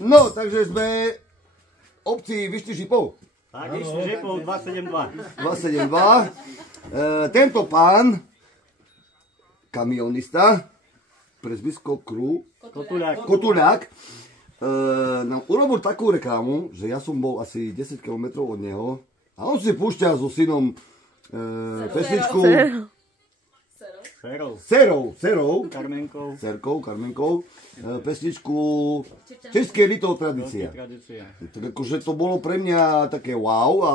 No, takže sme obci Vyšný Šipov. Tak, Vyšný Šipov 272. 272. Tento pán, kamionista, prezvisko Kotuľák, nám urobil takú reklamu, že ja som bol asi 10 km od neho a on si púšťa so synom pesničku Serou, Karmenkou, pesničku České lito tradícia. Tak akože to bolo pre mňa také wow a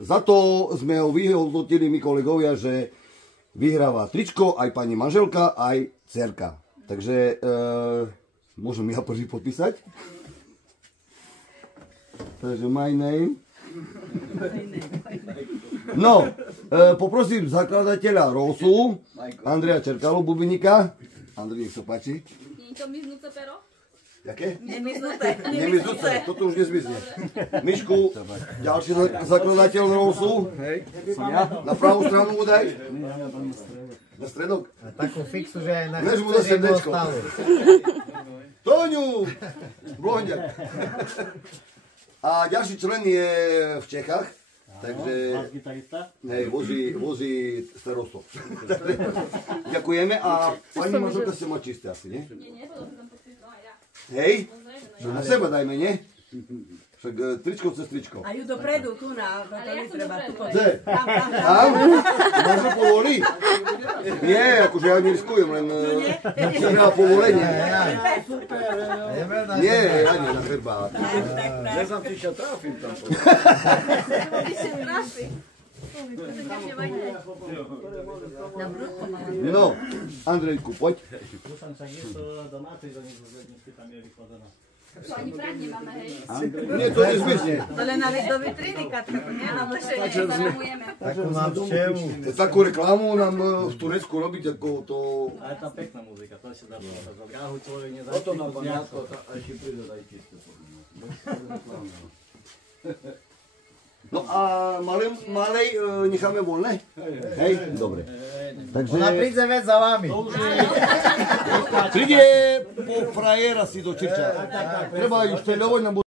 za to sme ho vyhodnotili my kolegovia, že vyhráva tričko aj pani manželka, aj dcerka. Takže môžem ja prvý podpísať. Takže my name. No, poprosím zakladateľa Rosu, Andreja Čerkalu, bubeníka. Andrej, nech sa páči. Nie je to miznúce pero? Jaké? Nemiznúce. Toto už nezmizne. Mišku, ďalší zakladateľ Rosu. Hej. Na pravú stranu mu daj. Na stredok. Takú fixu, že aj na chvíľu srdečko. Toňu! Blondiak. A ďalší člen je v Čechách. Takže hej, vozí starosto. Ďakujeme a pani manželka ste ma čisté asi, nie? Nie, to som podpísala aj ja. Hej? Na seba dajme, nie? Však tričko cez tričko. A ju dopredu, tu na, to netreba, tu poď. Tam? Manžel povolí? Nie, akože ja neriskujem, len treba povolenie. Nie, ja nie, na herbát. Neznam, či sa trafím tam. No, Andrejku, poď. Dúfam sa, že to domácej do nich zvedničky tam je vykladená. To ani prát nemáme, hej? Nie, to nezmysne. To len do vitriny, Katka, to nie na vlešenie. Zaramujeme. takú návštevu. Takú reklamu nám v Turecku robiť, ako to... Ale tá pekná muzika, to si dá povedať. Za dráhu človek Toto na nezačíta. pamiatko a ešte príde daj čisté. No a malej necháme voľné? Hej? Dobre. Takže... Ona príde viac za vami. Príde po frajera si do Čirča. Treba ju šteľovať na